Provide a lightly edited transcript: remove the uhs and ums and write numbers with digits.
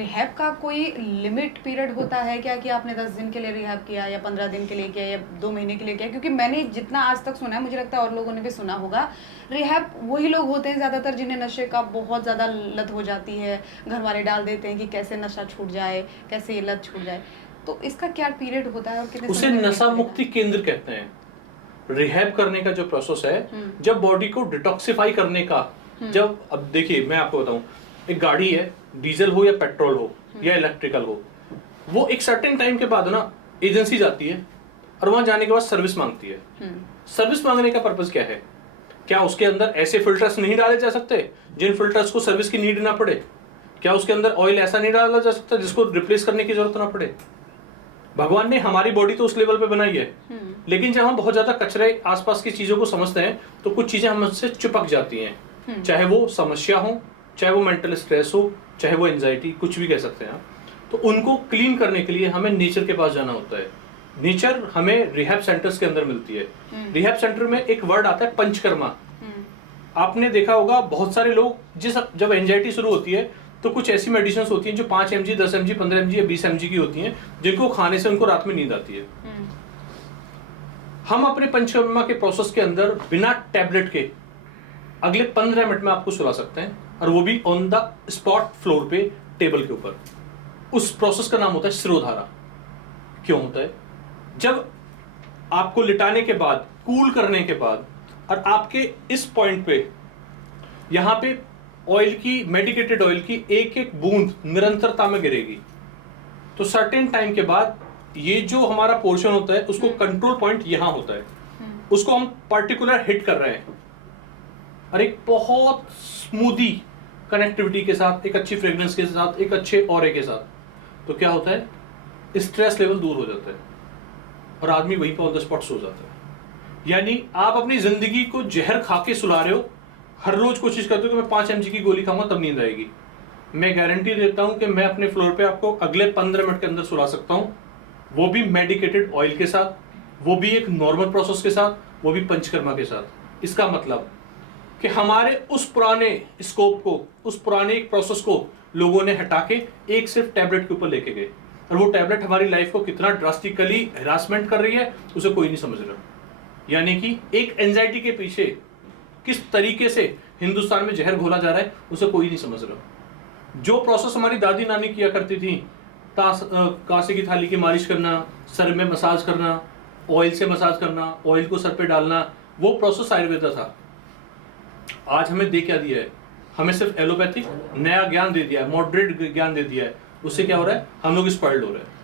Rehab का कोई limit period होता है क्या, कि आपने 10 दिन के लिए रिहैब किया या 15 दिन के लिए किया या 2 महीने के लिए किया? क्योंकि मैंने जितना आज तक सुना है, मुझे लगता है और लोगों ने भी सुना होगा, रिहैब वही लोग होते हैं ज़्यादातर जिन्हें नशे का बहुत ज़्यादा लत हो जाती है। घर वाले डाल देते हैं कि कैसे नशा छूट जाए, कैसे ये लत छूट जाए। तो इसका क्या पीरियड होता है और कितने उसे समय तक नशा चलेगा? मुक्ति केंद्र कहते हैं। रिहैब करने का जो प्रोसेस है, जब बॉडी को डिटॉक्सिफाई करने का, जब अब देखिए मैं आपको बताऊं, एक गाड़ी है, डीजल हो या पेट्रोल हो या इलेक्ट्रिकल हो, वो एक सर्टेन टाइम के बाद ना एजेंसी जाती है और वहां जाने के बाद सर्विस मांगती है। सर्विस मांगने का पर्पस क्या है? क्या उसके अंदर ऐसे फिल्टर्स नहीं डाले जा सकते जिन फिल्टर्स को सर्विस की नीड ना पड़े? क्या उसके अंदर ऑयल ऐसा नहीं डाला जा सकता जिसको रिप्लेस करने की जरूरत ना पड़े? भगवान ने हमारी बॉडी तो उस लेवल पे बनाई है, लेकिन जब हम बहुत ज्यादा कचरे आसपास की चीजों को समझते हैं तो कुछ चीजें हमसे चिपक जाती हैं। चाहे वो समस्या हो, चाहे वो मेंटल स्ट्रेस हो, चाहे वो एंजाइटी, कुछ भी कह सकते हैं आप। तो उनको क्लीन करने के लिए हमें नेचर के पास जाना होता है। नेचर हमें रिहैब सेंटर्स के अंदर मिलती है। रिहैब सेंटर में एक वर्ड आता है पंचकर्मा। आपने देखा होगा बहुत सारे लोग जब एंजाइटी शुरू होती है तो कुछ ऐसी मेडिसिन होती हैं जो 5 mg, 10 mg, 15 mg या 20 mg की होती हैं, जिनको खाने से उनको रात में नींद आती है। हम अपने पंचकर्मा के प्रोसेस के अंदर बिना टैबलेट के अगले 15 मिनट में आपको सुला सकते हैं, और वो भी ऑन द स्पॉट फ्लोर पे, टेबल के ऊपर। उस प्रोसेस का नाम होता है शिरोधारा। क्यों होता है? जब आपको लिटाने के बाद, कूल करने के बाद, और आपके इस पॉइंट पे, यहां पे ऑयल की, मेडिकेटेड ऑयल की एक एक बूंद निरंतरता में गिरेगी, तो सर्टेन टाइम के बाद ये जो हमारा पोर्शन होता है उसको कंट्रोल पॉइंट यहां होता है, उसको हम पर्टिकुलर हिट कर रहे हैं, और एक बहुत स्मूदी कनेक्टिविटी के साथ, एक अच्छी फ्रेग्रेंस के साथ, एक अच्छे ऑरे के साथ, तो क्या होता है, स्ट्रेस लेवल दूर हो जाता है और आदमी वहीं पर ऑन द स्पॉट सो जाता है। यानी आप अपनी जिंदगी को जहर खा के सुला रहे हो, हर रोज कोशिश करते हो कि मैं 5 mg की गोली खाऊंगा तब नींद आएगी। मैं गारंटी देता हूं कि मैं अपने फ्लोर पे आपको अगले 15 मिनट के अंदर सुला सकता हूं, वो भी मेडिकेटेड ऑयल के साथ, वो भी एक नॉर्मल प्रोसेस के साथ, वो भी पंचकर्मा के साथ। इसका मतलब कि हमारे उस पुराने स्कोप को, उस पुराने प्रोसेस को लोगों ने हटा के एक सिर्फ टैबलेट के ऊपर लेके गए, और वो टैबलेट हमारी लाइफ को कितना ड्रास्टिकली हैरासमेंट कर रही है उसे कोई नहीं समझ रहा। यानी कि एक एंजाइटी के पीछे किस तरीके से हिंदुस्तान में जहर घोला जा रहा है उसे कोई नहीं समझ रहा। जो प्रोसेस हमारी दादी नानी किया करती थी, कांसे की थाली की मालिश करना, सर में मसाज करना, ऑयल से मसाज करना, ऑयल को सर पे डालना, वो प्रोसेस आयुर्वेदा था। आज हमें दे क्या दिया है? हमें सिर्फ एलोपैथिक नया ज्ञान दे दिया है, मॉडरेट ज्ञान दे दिया है। उससे क्या हो रहा है? हम लोग स्पॉइल्ड हो रहे हैं।